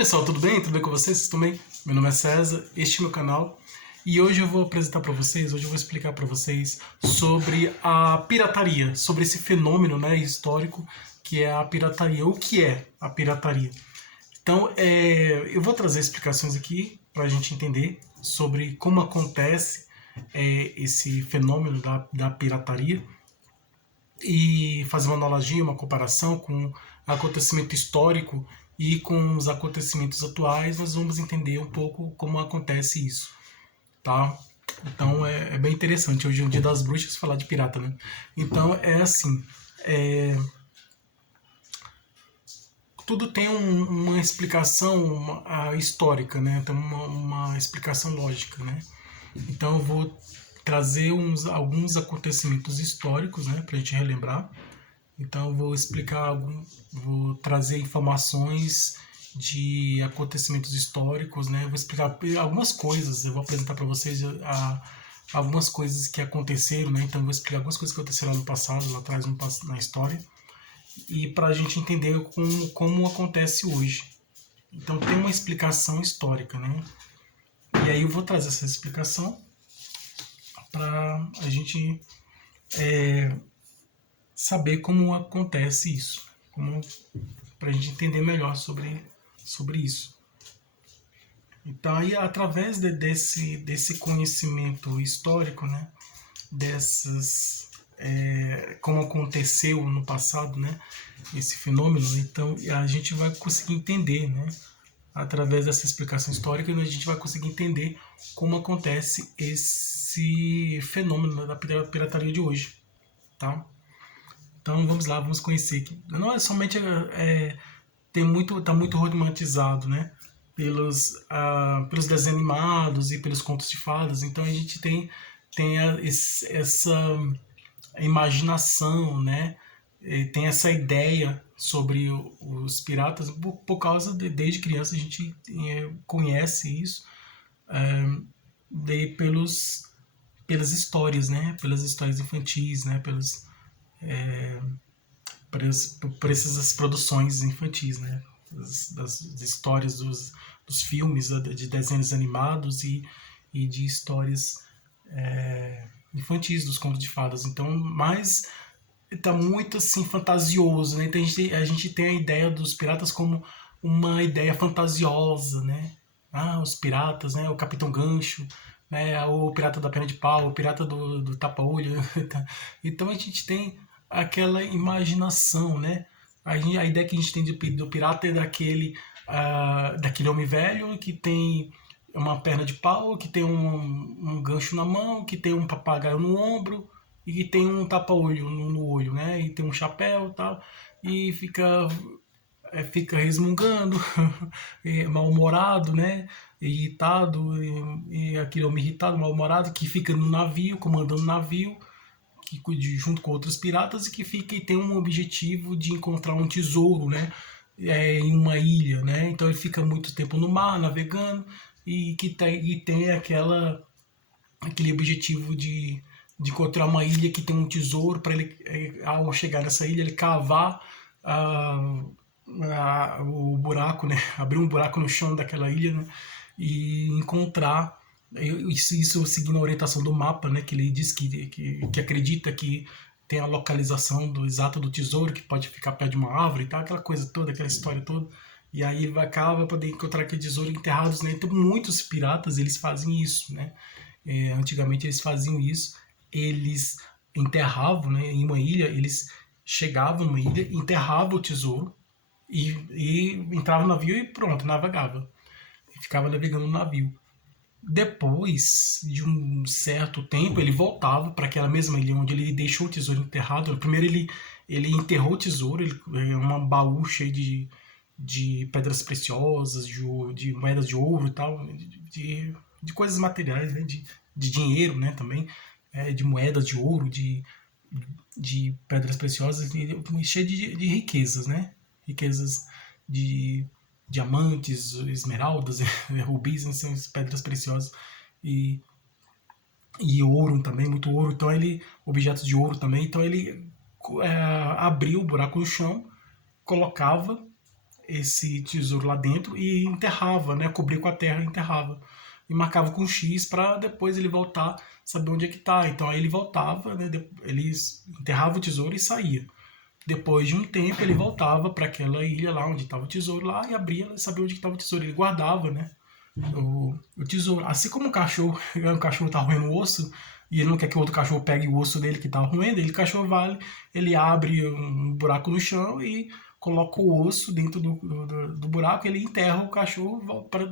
pessoal, tudo bem? Tudo bem com vocês? Vocês estão bem? Meu nome é César, este é meu canal e hoje eu vou apresentar para vocês, hoje eu vou explicar para vocês sobre a pirataria, sobre esse fenômeno, né, histórico que é a pirataria. O que é a pirataria? Então, eu vou trazer explicações aqui para a gente entender sobre como acontece esse fenômeno da pirataria e fazer uma analogia, uma comparação com acontecimento histórico e com os acontecimentos atuais. Nós vamos entender um pouco como acontece isso, tá? Então é bem interessante. Hoje é o Dia das Bruxas falar de pirata, né? Então é assim, tudo tem uma explicação histórica, né? Então uma explicação lógica, né? Então eu vou trazer alguns acontecimentos históricos, né, para a gente relembrar. Então eu vou explicar, vou trazer informações de acontecimentos históricos, né? Eu vou explicar algumas coisas, eu vou apresentar para vocês algumas coisas que aconteceram, né? Então eu vou explicar algumas coisas que aconteceram lá no passado, lá atrás na história, e para a gente entender como acontece hoje. Então tem uma explicação histórica, né? E aí eu vou trazer essa explicação para a gente saber como acontece isso, para a gente entender melhor sobre isso. Então, aí, através desse conhecimento histórico, né, como aconteceu no passado, né, esse fenômeno, então a gente vai conseguir entender, né, através dessa explicação histórica, a gente vai conseguir entender como acontece esse fenômeno da pirataria de hoje, tá? Então vamos lá, vamos conhecer. Não é somente tá muito romantizado, né? Pelos desenhos animados e pelos contos de fadas. Então a gente tem essa imaginação, né? Tem essa ideia sobre os piratas por causa desde criança a gente conhece isso pelas histórias, né? Pelas histórias infantis, né? Por essas produções infantis, né? Das histórias dos filmes, de desenhos animados e de histórias infantis, dos contos de fadas. Então, mas tá muito assim fantasioso, né? Então a gente tem a ideia dos piratas como uma ideia fantasiosa, né? Os piratas, né? O Capitão Gancho, né? O pirata da perna de pau, o pirata do tapa-olho. Então a gente tem aquela imaginação, né? A ideia que a gente tem do pirata é daquele homem velho que tem uma perna de pau, que tem um gancho na mão, que tem um papagaio no ombro e que tem um tapa-olho no olho, né? E tem um chapéu e tal, e fica resmungando, mal-humorado, né? Irritado, e aquele homem irritado, mal-humorado, que fica no navio, comandando o navio, junto com outros piratas, e tem um objetivo de encontrar um tesouro, né? Em uma ilha, né? Então ele fica muito tempo no mar, navegando, e tem aquele objetivo de encontrar uma ilha que tem um tesouro, para ele, ao chegar nessa ilha, ele cavar o buraco, né? Abrir um buraco no chão daquela ilha, né? E encontrar isso seguindo a orientação do mapa, né? Que ele diz que acredita que tem a localização exata do tesouro, que pode ficar perto de uma árvore e tal, aquela coisa toda, aquela história toda. E aí ele acaba para poder encontrar aquele tesouro enterrados, né? Então muitos piratas eles fazem isso, né? Antigamente eles faziam isso, eles enterravam, né, em uma ilha, eles chegavam numa ilha, enterravam o tesouro e entravam no navio e pronto, navegava. Ficava navegando no navio. Depois de um certo tempo, ele voltava para aquela mesma ilha onde ele deixou o tesouro enterrado. Primeiro ele enterrou o tesouro, uma baú cheia de pedras preciosas, de moedas de ouro e tal, de coisas materiais, né? De dinheiro, né, também, de moedas de ouro, de pedras preciosas, cheio de riquezas, né? Riquezas de diamantes, esmeraldas, rubis, são pedras preciosas, e ouro também, muito ouro. Então objetos de ouro também. Então ele abriu o buraco no chão, colocava esse tesouro lá dentro e enterrava, né? Cobria com a terra e enterrava. E marcava com X para depois ele voltar, saber onde é que tá. Então aí ele voltava, né? Ele enterrava o tesouro e saía. Depois de um tempo ele voltava para aquela ilha lá onde estava o tesouro lá e abria e sabia onde estava o tesouro. Ele guardava, né? O tesouro. Assim como o cachorro tá roendo o osso e ele não quer que o outro cachorro pegue o osso dele que tá roendo, ele, o cachorro vai, ele abre um buraco no chão e coloca o osso dentro do buraco, ele enterra o cachorro para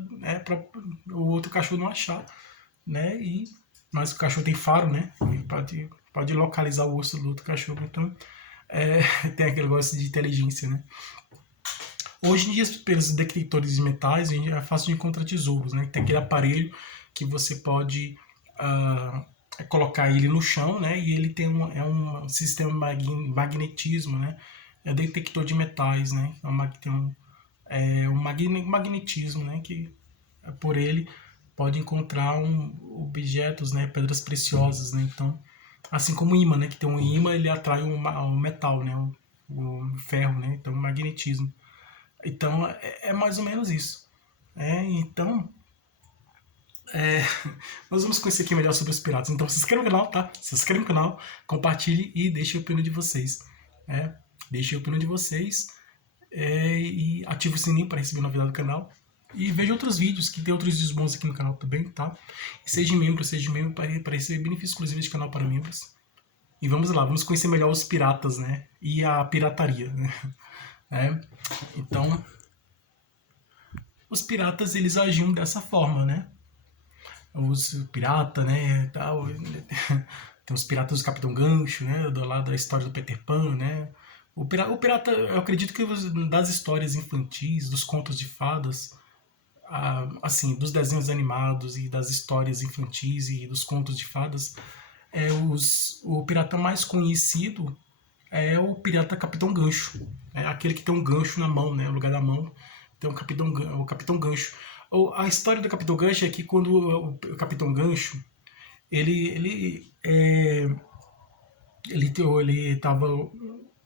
o outro cachorro não achar, né? Mas o cachorro tem faro, né? Ele pode localizar o osso do outro cachorro, então tem aquele negócio de inteligência, né? Hoje em dia, pelos detectores de metais, é fácil de encontrar tesouros, né? Tem aquele aparelho que você pode colocar ele no chão, né? E ele tem um sistema magnetismo, né? É detector de metais, né? Tem um magnetismo, né? Que por ele pode encontrar objetos, né? Pedras preciosas, né? Então, assim como o ímã, né? Que tem um ímã, ele atrai um metal, né? O ferro, né? Então, o magnetismo. Então é mais ou menos isso. Então, nós vamos conhecer aqui melhor sobre os piratas. Então se inscreva no canal, tá? Se inscreva no canal, compartilhe e deixe a opinião de vocês. Deixe a opinião de vocês e ative o sininho para receber novidade do canal. E veja outros vídeos, que tem outros vídeos bons aqui no canal também, tá? E seja membro para receber benefícios exclusivos de canal para membros. E vamos lá, vamos conhecer melhor os piratas, né? E a pirataria, né? Então, os piratas eles agiam dessa forma, né? Os pirata, né, tal, tem os piratas do Capitão Gancho, né, do lado da história do Peter Pan, né? O pirata, eu acredito que das histórias infantis, dos contos de fadas, assim, dos desenhos animados e das histórias infantis e dos contos de fadas, o pirata mais conhecido é o pirata Capitão Gancho. É aquele que tem um gancho na mão, né? No lugar da mão tem o Capitão Gancho. A história do Capitão Gancho é que quando o Capitão Gancho ele tava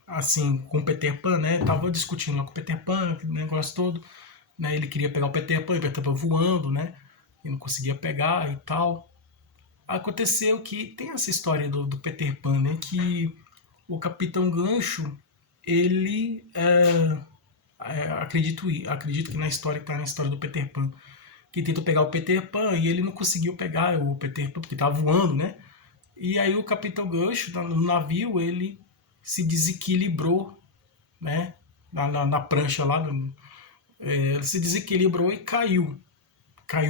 assim com o Peter Pan, né? Tava discutindo lá com o Peter Pan, aquele negócio todo, né? Ele queria pegar o Peter Pan voando, né? E não conseguia pegar e tal. Aconteceu que tem essa história do Peter Pan, né? Que o Capitão Gancho, ele acredito que na história que tá na história do Peter Pan, que tentou pegar o Peter Pan e ele não conseguiu pegar o Peter Pan porque estava voando, né? E aí o Capitão Gancho no navio ele se desequilibrou, né? Na prancha lá, ele se desequilibrou e caiu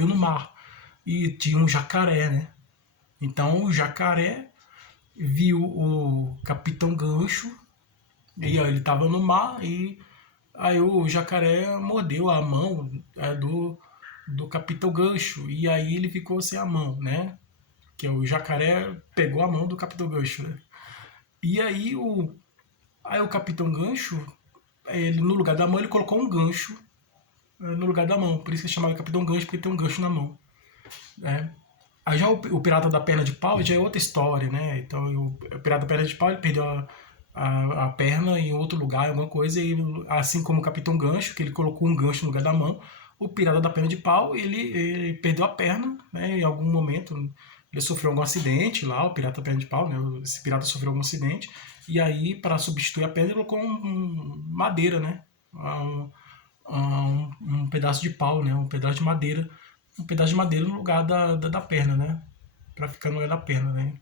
no mar e tinha um jacaré, né? Então o jacaré viu o Capitão Gancho e ó, ele estava no mar e aí o jacaré mordeu a mão do Capitão Gancho e aí ele ficou sem a mão, né? Que o jacaré pegou a mão do Capitão Gancho, né? E aí o Capitão Gancho, ele no lugar da mão ele colocou um gancho no lugar da mão, por isso que é chamado Capitão Gancho porque tem um gancho na mão, né? Aí já o Pirata da Perna de Pau já é outra história, né? Então o Pirata da Perna de Pau ele perdeu a perna em outro lugar, alguma coisa, e assim como o Capitão Gancho, que ele colocou um gancho no lugar da mão, o Pirata da Perna de Pau, ele perdeu a perna, né, em algum momento, ele sofreu algum acidente lá, o Pirata da Perna de Pau, né, esse pirata sofreu algum acidente, e aí, para substituir a perna, ele colocou madeira, né, um pedaço de pau, né, um pedaço de madeira no lugar da perna, né, para ficar no lugar da perna, né,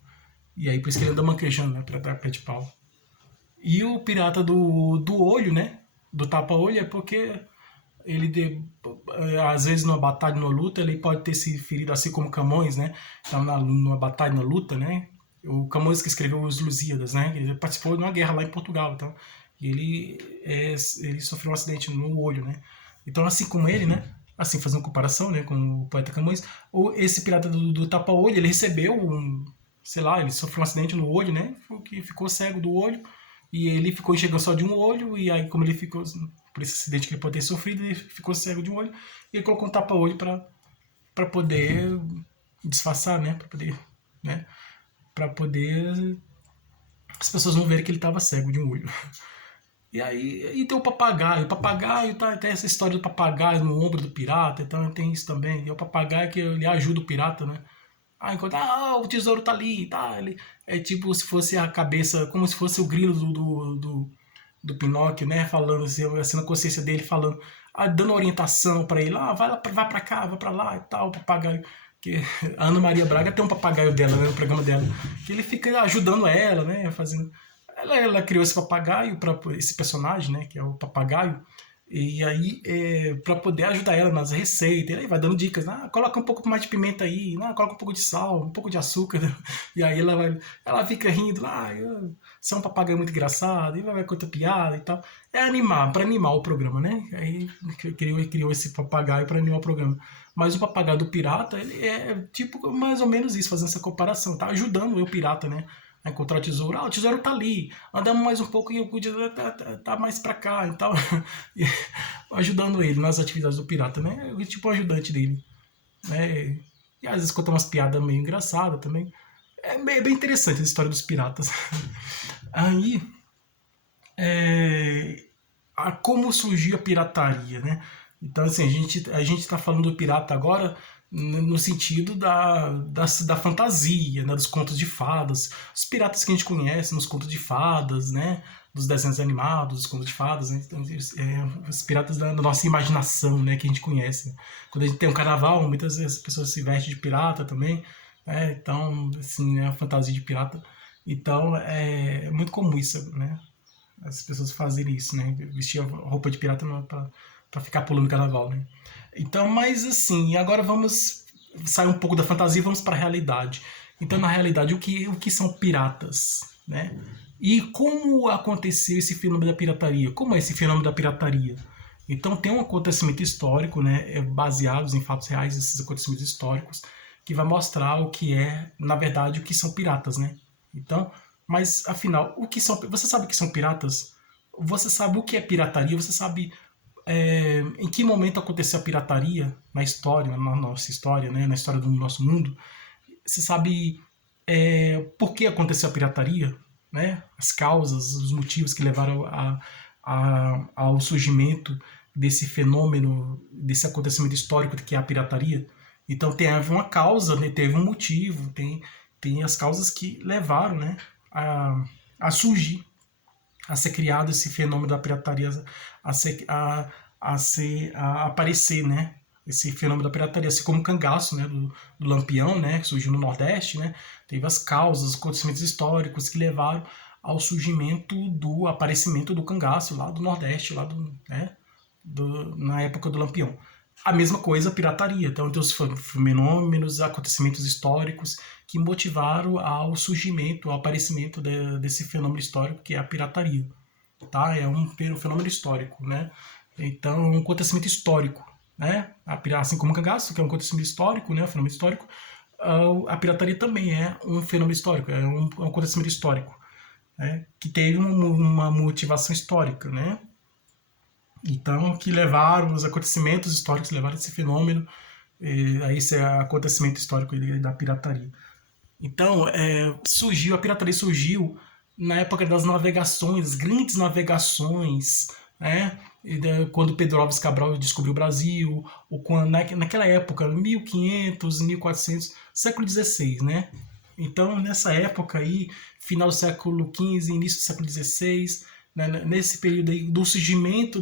e aí por isso que ele anda manquejando, né, Pirata da Perna de Pau. E o pirata do olho, né? Do tapa-olho é porque às vezes numa batalha, numa luta, ele pode ter se ferido assim como Camões, né? Então, numa batalha, na luta, né? O Camões que escreveu os Lusíadas, né? Ele participou de uma guerra lá em Portugal, então ele sofreu um acidente no olho, né? Então, assim como ele, né? Assim, fazendo comparação, né, com o poeta Camões, esse pirata do tapa-olho, ele recebeu sei lá, ele sofreu um acidente no olho, né? Que ficou cego do olho e ele ficou enxergando só de um olho, e aí como ele ficou, por esse acidente que ele pode ter sofrido, ele ficou cego de um olho, e ele colocou um tapa-olho para poder disfarçar, né? Para poder as pessoas não verem que ele estava cego de um olho. E aí e tem o papagaio tá, tem essa história do papagaio no ombro do pirata, então tem isso também. E é o papagaio que ele ajuda o pirata, né? Enquanto, o tesouro tá ali, tá? Ele, é tipo se fosse a cabeça, como se fosse o grilo do Pinóquio, né? Falando assim, na consciência dele, falando, dando orientação para ele, vai pra cá, vai pra lá e tal, o papagaio. Que a Ana Maria Braga tem um papagaio dela, né, no programa dela, que ele fica ajudando ela, né? Fazendo. Ela criou esse papagaio, para esse personagem, né? Que é o papagaio. E aí, para poder ajudar ela nas receitas, ele vai dando dicas. Coloca um pouco mais de pimenta aí, coloca um pouco de sal, um pouco de açúcar. E aí ela fica rindo, você é um papagaio muito engraçado, e vai contar piada e tal. É animar, para animar o programa, né? Aí criou esse papagaio para animar o programa. Mas o papagaio do pirata, ele é tipo mais ou menos isso, fazendo essa comparação, tá ajudando o pirata, né? A encontrar o tesouro. O tesouro tá ali. Andamos mais um pouco e o tesouro tá mais pra cá e tal. Ajudando ele nas atividades do pirata, né? Tipo um ajudante dele. Né? E às vezes conta umas piadas meio engraçadas também. É bem interessante a história dos piratas. Aí, como surgiu a pirataria, né? Então, assim, a gente tá falando do pirata agora no sentido da fantasia, né? Dos contos de fadas. Os piratas que a gente conhece nos contos de fadas, né? Dos desenhos animados, dos contos de fadas, né? Então, os piratas da nossa imaginação, né? Que a gente conhece. Né? Quando a gente tem um carnaval, muitas vezes as pessoas se vestem de pirata também. Né? Então, assim, a fantasia de pirata. Então, é muito comum isso, né? As pessoas fazerem isso, né? Vestir roupa de pirata pra ficar pulando carnaval, né? Então, mas assim, agora vamos sair um pouco da fantasia e vamos para a realidade. Então, na realidade, o que são piratas, né? E como aconteceu esse fenômeno da pirataria? Como é esse fenômeno da pirataria? Então, tem um acontecimento histórico, né? Baseados em fatos reais, esses acontecimentos históricos, que vai mostrar o que é, na verdade, o que são piratas, né? Então, mas afinal, o que são? Você sabe o que são piratas? Você sabe o que é pirataria? Você sabe em que momento aconteceu a pirataria na história, na nossa história, né? Na história do nosso mundo? Você sabe por que aconteceu a pirataria? Né? As causas, os motivos que levaram ao surgimento desse fenômeno, desse acontecimento histórico que é a pirataria? Então teve uma causa, né? Teve um motivo, tem as causas que levaram, né? A surgir, a ser criado esse fenômeno da pirataria, a aparecer, né? Esse fenômeno da pirataria, assim como o cangaço, né? Do Lampião, né? Que surgiu no Nordeste, né? Teve as causas, os acontecimentos históricos que levaram ao surgimento do aparecimento do cangaço lá do Nordeste, lá né? Na época do Lampião. A mesma coisa a pirataria. Então, tem os fenômenos, acontecimentos históricos que motivaram ao surgimento, ao aparecimento desse fenômeno histórico que é a pirataria. Tá? É um fenômeno histórico, né? Então, é um acontecimento histórico, né? Assim como o cangaço, que é um acontecimento histórico, né? Um fenômeno histórico, a pirataria também é um fenômeno histórico, é um acontecimento histórico, né? Que teve uma motivação histórica, né? Então, que levaram os acontecimentos históricos, levaram esse fenômeno, a esse acontecimento histórico da pirataria. Então, a pirataria surgiu na época das navegações, grandes navegações, né? Quando Pedro Álvares Cabral descobriu o Brasil, ou quando, naquela época, 1500, 1400, século XVI, né? Então, nessa época aí, final do século XV, início do século XVI, né, nesse período aí do surgimento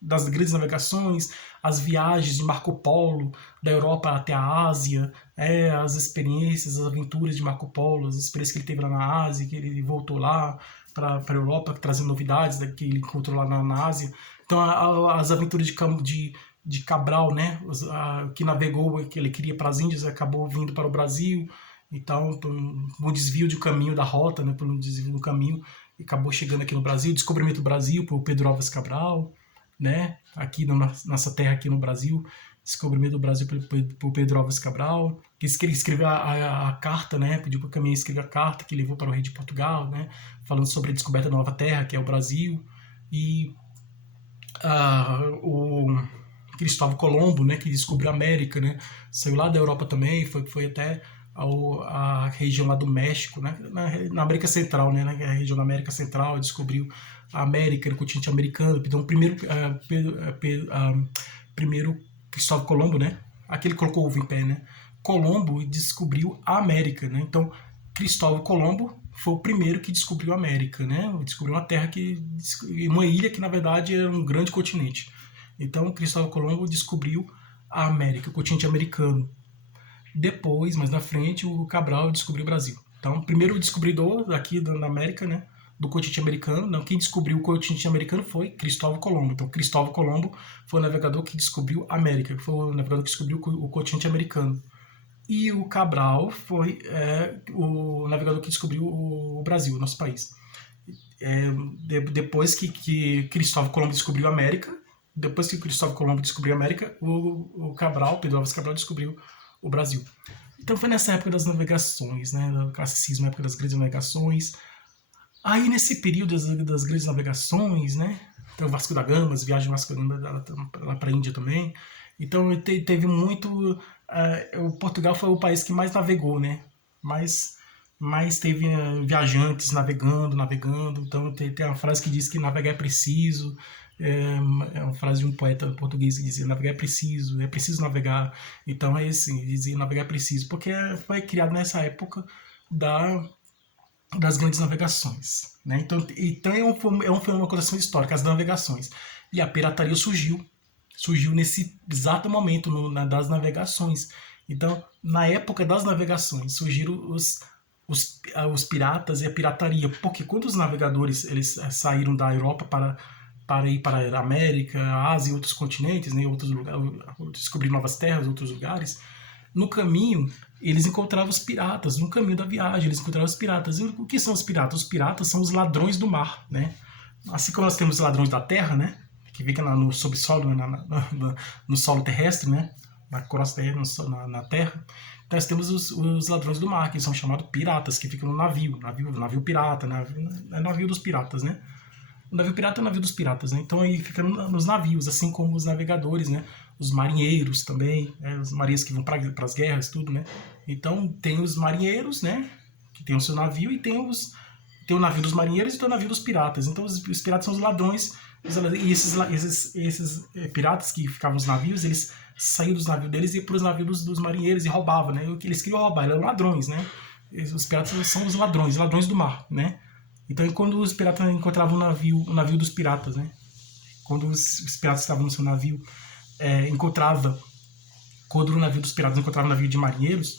das grandes navegações, as viagens de Marco Polo da Europa até a Ásia, as experiências, as aventuras de Marco Polo, as experiências que ele teve lá na Ásia, que ele voltou lá para a Europa, trazendo novidades que ele encontrou lá na Ásia. Então, as aventuras de Cabral, né, que navegou, que ele queria para as Índias, acabou vindo para o Brasil. Então, por um desvio de caminho da rota, né, por um desvio do caminho, e acabou chegando aqui no Brasil, descobrimento do Brasil por Pedro Álvares Cabral, né, aqui na nossa terra aqui no Brasil, descobrimento do Brasil por Pedro Álvares Cabral, que escreveu a carta, né, pediu para o caminho escrever a carta que levou para o rei de Portugal, né, falando sobre a descoberta da nova terra, que é o Brasil, e o Cristóvão Colombo, né, que descobriu a América, né, saiu lá da Europa também, foi até a região lá do México, né? Na América Central, né? Na região da América Central, descobriu a América, o continente americano. Então, primeiro Cristóvão Colombo, né? Aquele que colocou o ovo em pé, né? Colombo descobriu a América, né? Então, Cristóvão Colombo foi o primeiro que descobriu a América, né? Descobriu uma terra uma ilha que na verdade era um grande continente. Então, Cristóvão Colombo descobriu a América, o continente americano. Depois, mais na frente, o Cabral descobriu o Brasil. Então, o primeiro descobridor aqui da América, né? Do continente americano. Não, quem descobriu o continente americano foi Cristóvão Colombo. Então, Cristóvão Colombo foi o navegador que descobriu a América, foi o navegador que descobriu o continente americano. E o Cabral foi o navegador que descobriu o Brasil, o nosso país. Depois que Cristóvão Colombo descobriu a América, depois que Cristóvão Colombo descobriu a América, o Cabral, Pedro Álvares Cabral, descobriu o Brasil. Então foi nessa época das navegações, né, do classicismo, época das grandes navegações. Aí nesse período das grandes navegações, né, então Vasco da Gama, as viagens Vasco da Gama lá para a Índia também. Então teve muito. O Portugal foi o país que mais navegou, né? Mais teve viajantes navegando. Então tem uma frase que diz que navegar é preciso. É uma frase de um poeta português que dizia: navegar é preciso navegar. Então é assim, dizia navegar é preciso, porque foi criado nessa época das grandes navegações, né? Então foi uma acontecimento histórica, as navegações. E a pirataria surgiu nesse exato momento das navegações. Então, na época das navegações, surgiram os piratas e a pirataria, porque quando os navegadores eles saíram da Europa para ir para a América, a Ásia e outros continentes, né, outros lugares, descobrir novas terras, outros lugares, no caminho eles encontravam os piratas, no caminho da viagem eles encontravam os piratas. E o que são os piratas? Os piratas são os ladrões do mar, né? Assim como nós temos os ladrões da terra, né? Que fica no subsolo, né? No solo terrestre, né? Na crosta terrestre, na terra. Então nós temos os ladrões do mar, que são chamados piratas, que ficam no navio pirata, navio dos piratas, né? O navio pirata é o navio dos piratas, né? Então aí fica nos navios, assim como os navegadores, né? Os marinheiros também, né? Os marinheiros que vão para as guerras, tudo, né? Então tem os marinheiros, né? Que tem o seu navio e tem o navio dos marinheiros e tem o navio dos piratas. Então os piratas são os ladrões. E esses piratas que ficavam nos navios, eles saíam dos navios deles e iam para os navios dos marinheiros e roubavam, né? Eles queriam roubar, eles eram ladrões, né? Os piratas são os ladrões do mar, né? Então, quando os piratas encontravam o navio dos piratas, né? Quando os piratas estavam no seu navio, quando o navio dos piratas encontrava o navio de marinheiros,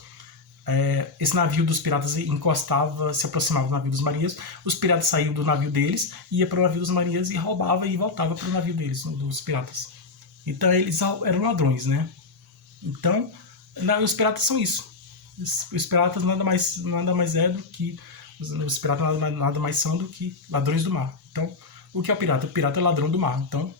esse navio dos piratas encostava, se aproximava do navio dos marinheiros, os piratas saíam do navio deles, ia para o navio dos marinheiros e roubava e voltava para o navio deles, dos piratas. Então, eles eram ladrões, né? Então, os piratas são isso. Os piratas nada mais é do que os piratas nada mais são do que ladrões do mar. Então, o que é o pirata? O pirata é ladrão do mar. Então,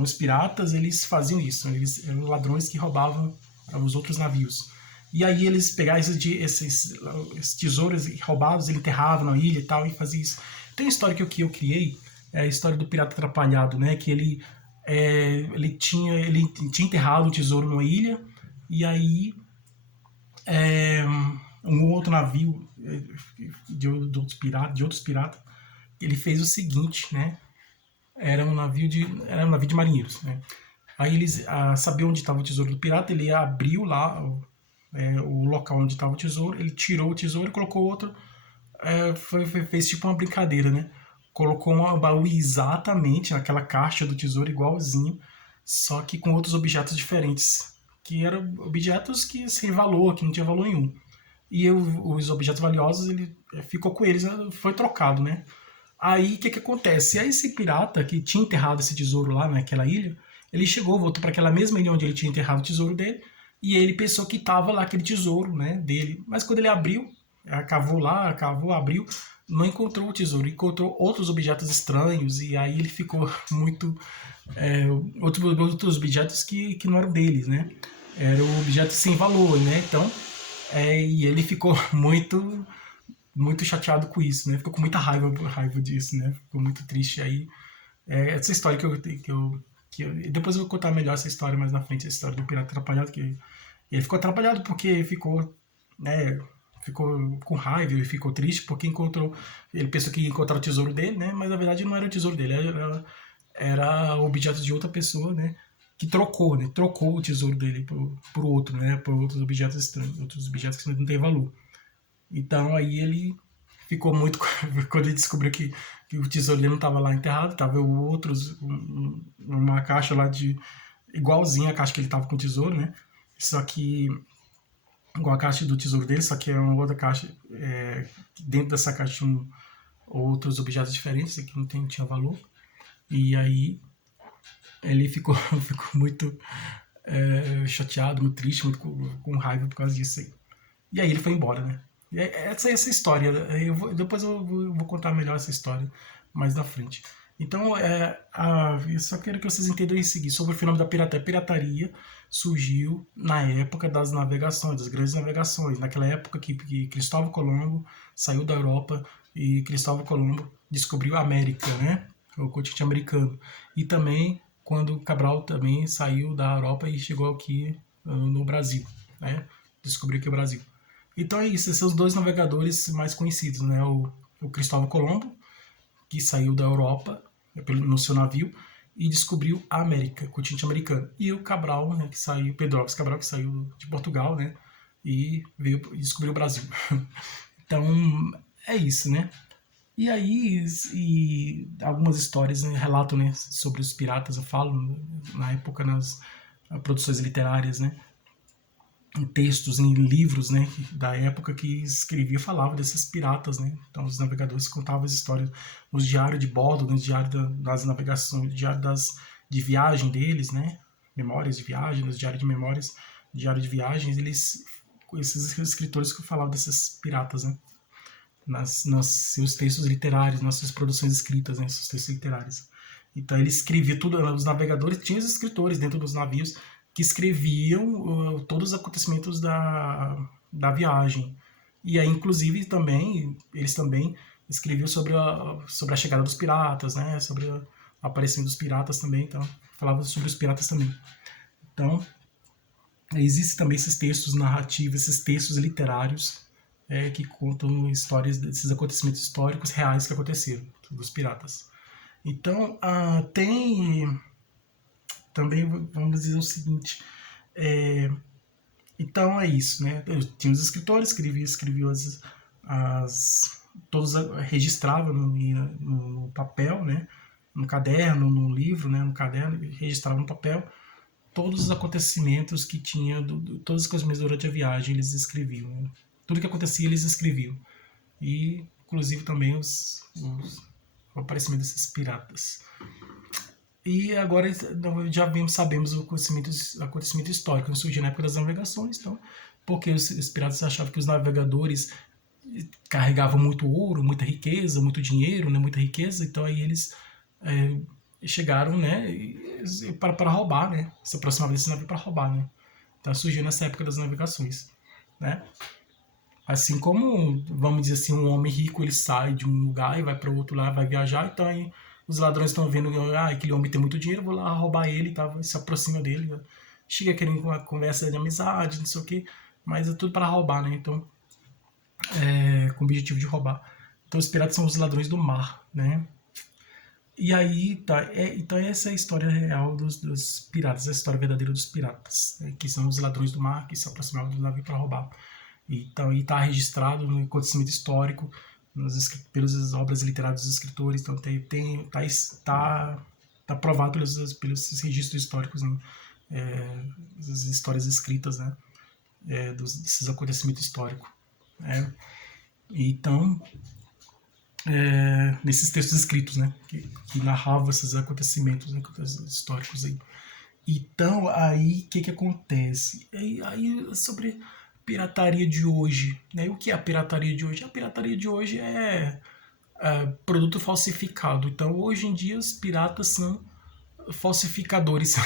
os piratas, eles faziam isso. Eles eram ladrões que roubavam os outros navios. E aí eles pegavam esses tesouros roubados, eles enterravam na ilha e tal, e faziam isso. Tem uma história que eu criei, é a história do pirata atrapalhado, né? Que ele tinha enterrado o tesouro numa ilha, e aí um outro navio de outros piratas, ele fez o seguinte, né? Era um navio de marinheiros, né? Aí eles sabiam onde estava o tesouro do pirata, ele abriu lá o local onde estava o tesouro, ele tirou o tesouro e colocou outro, fez tipo uma brincadeira, né? Colocou um baú exatamente naquela caixa do tesouro igualzinho, só que com outros objetos diferentes, que eram objetos que sem valor, que não tinha valor nenhum. E os objetos valiosos, ele ficou com eles, foi trocado, né? Aí o que acontece? Aí esse pirata que tinha enterrado esse tesouro lá naquela ilha, ele voltou para aquela mesma ilha onde ele tinha enterrado o tesouro dele, e ele pensou que estava lá aquele tesouro, né, dele. Mas quando ele abriu, abriu, não encontrou o tesouro, encontrou outros objetos estranhos, e aí ele ficou muito... outros objetos que não eram deles, né? Eram objetos sem valor, né? Então, e ele ficou muito chateado com isso, né? Ficou com muita raiva disso, né? Ficou muito triste. Aí, essa história depois eu vou contar melhor essa história mais na frente, essa história do pirata atrapalhado, que E ele ficou atrapalhado porque ficou, né, ficou com raiva, ele ficou triste porque encontrou, ele pensou que ia encontrar o tesouro dele, né, mas na verdade não era o tesouro dele, era objeto de outra pessoa, né, que trocou, né, trocou o tesouro dele por outro, né, por outros objetos estranhos, outros objetos que não têm valor. Então aí ele ficou muito quando ele descobriu que o tesouro dele não estava lá enterrado, estava outros uma caixa lá de igualzinha a caixa que ele estava com o tesouro, né? Só que igual a caixa do tesouro dele, só que é uma outra caixa, dentro dessa caixa tinham outros objetos diferentes que não tinha valor. E aí ele ficou, ficou muito chateado, muito triste, muito com raiva por causa disso aí. E aí ele foi embora, né? E essa história, depois eu vou contar melhor essa história mais na frente. Então, eu só quero que vocês entendam isso seguinte, sobre o fenômeno da pirataria. A pirataria surgiu na época das navegações, das grandes navegações. Naquela época que Cristóvão Colombo saiu da Europa e Cristóvão Colombo descobriu a América, né? O continente americano. E também quando Cabral também saiu da Europa e chegou aqui no Brasil, né? Descobriu aqui o Brasil. Então é isso, esses são os dois navegadores mais conhecidos, né? O Cristóvão Colombo, que saiu da Europa no seu navio e descobriu a América, o continente americano. E o Cabral, né, que saiu, Pedro Álvares Cabral, que saiu de Portugal, né? E veio e descobriu o Brasil. Então é isso, né? E aí, algumas histórias, né, relatam, né, sobre os piratas, eu falo na época nas produções literárias, né? Em textos, em livros, né, da época que escrevia, falava desses piratas, né. Então os navegadores contavam as histórias nos diários de bordo, nos diários das navegações, diário de viagem deles, né, memórias de viagem, nos diários de memórias, diário de viagens, esses escritores que falavam desses piratas, né, nos seus textos literários, nas suas produções escritas, né, seus textos literários. Então ele escrevia tudo, os navegadores tinham os escritores dentro dos navios que escreviam todos os acontecimentos da viagem. E aí, inclusive, também, eles também escreviam sobre a chegada dos piratas, né? Sobre o aparecimento dos piratas também, então, falavam sobre os piratas também. Então, existem também esses textos narrativos, esses textos literários que contam histórias desses acontecimentos históricos reais que aconteceram, dos piratas. Então, tem também, vamos dizer o seguinte, então é isso, né? Eu tinha os escritores, escrevia todos registravam no papel, né? No caderno, no livro, né? No caderno, registravam no papel todos os acontecimentos que tinha, todas as coisas durante a viagem eles escreviam. Né? Tudo que acontecia eles escreviam. E, inclusive, também o aparecimento desses piratas. E agora já sabemos o acontecimento histórico que surgiu na época das navegações, então, porque os piratas achavam que os navegadores carregavam muito ouro, muita riqueza, muito dinheiro, né, muita riqueza, então aí eles chegaram, né, para roubar, né, se aproximavam desse navio para roubar, né. Então surgiu nessa época das navegações, né. Assim como, vamos dizer assim, um homem rico ele sai de um lugar e vai para outro lugar, vai viajar, então aí os ladrões estão vendo, aquele homem tem muito dinheiro, vou lá roubar ele, tá? Se aproxima dele, chega querendo uma conversa de amizade, não sei o que, mas é tudo para roubar, né? Então, com o objetivo de roubar. Então os piratas são os ladrões do mar, né? E aí, tá, então essa é a história real dos piratas, a história verdadeira dos piratas, né? Que são os ladrões do mar que se aproximavam do navio para roubar. Então, e está registrado no acontecimento histórico, pelas obras literárias dos escritores, então tá provado pelos registros históricos, né? As histórias escritas, né? Desses acontecimentos históricos. Né? Então, nesses textos escritos, né? Que narravam esses acontecimentos, né? Históricos aí. Então, aí, o que acontece? Aí, sobre pirataria de hoje, né? O que é a pirataria de hoje? A pirataria de hoje é produto falsificado. Então, hoje em dia, os piratas são falsificadores.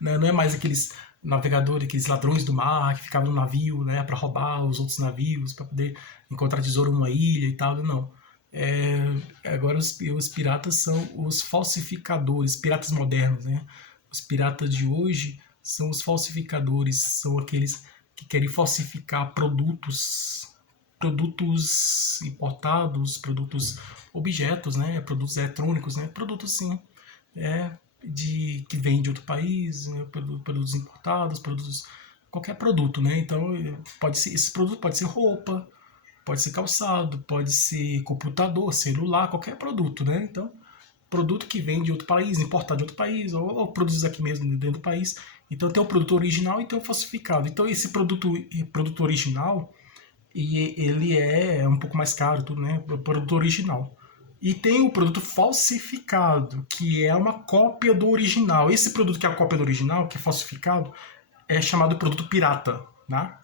Né? Não é mais aqueles navegadores, aqueles ladrões do mar que ficavam no navio, né, para roubar os outros navios, para poder encontrar tesouro numa ilha e tal. Não. Agora os piratas são os falsificadores, piratas modernos, né? Os piratas de hoje são os falsificadores, são aqueles que querem falsificar produtos importados, produtos, objetos, né, produtos eletrônicos, né, produtos sim, que vem de outro país, né, produtos importados, produtos, qualquer produto, né? Então esse produto pode ser roupa, pode ser calçado, pode ser computador, celular, qualquer produto, né? Então produto que vem de outro país, importado de outro país, ou produzido aqui mesmo dentro do país. Então tem o produto original e tem o falsificado. Então esse produto original, e ele é um pouco mais caro, tudo, né? O produto original. E tem o produto falsificado, que é uma cópia do original. Esse produto que é a cópia do original, que é falsificado, é chamado produto pirata, né?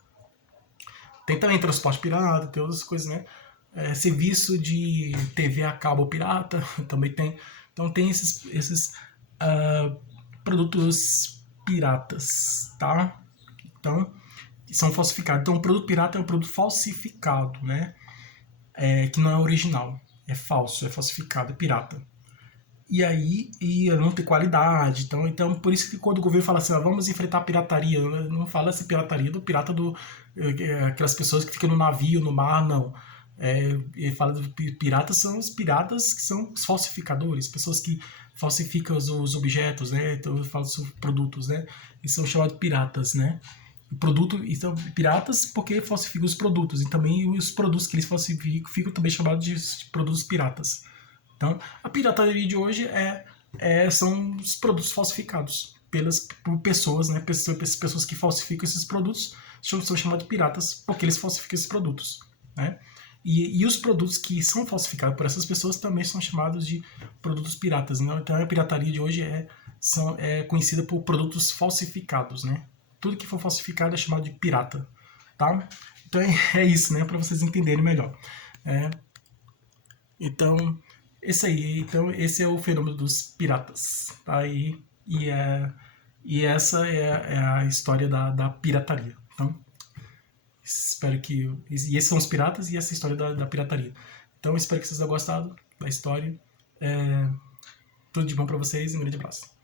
Tem também transporte pirata, tem outras coisas, né? Serviço de TV a cabo pirata também tem. Então tem esses produtos piratas, tá? Então, são falsificados. Então, o produto pirata é um produto falsificado, né? Que não é original. É falso, é falsificado, é pirata. E aí, não tem qualidade. Então, por isso que quando o governo fala assim, vamos enfrentar a pirataria, não fala assim pirataria do pirata aquelas pessoas que ficam no navio, no mar, não. Ele fala de piratas, são os piratas que são os falsificadores, pessoas que falsificam os objetos, né? Então eu falo sobre produtos, né? E são chamados de piratas, né? Então, piratas porque falsificam os produtos, e também os produtos que eles falsificam ficam também chamados de produtos piratas. Então, a pirataria de hoje são os produtos falsificados por pessoas, né? Pessoas que falsificam esses produtos são chamados de piratas porque eles falsificam esses produtos, né? E os produtos que são falsificados por essas pessoas também são chamados de produtos piratas, né? Então a pirataria de hoje é conhecida por produtos falsificados, né? Tudo que for falsificado é chamado de pirata, tá? Então é isso, né? Para vocês entenderem melhor. Então, esse é o fenômeno dos piratas, tá? E essa é a história da pirataria. Então, espero que... E esses são os piratas e essa é a história da pirataria. Então, espero que vocês tenham gostado da história. Tudo de bom pra vocês e um grande abraço.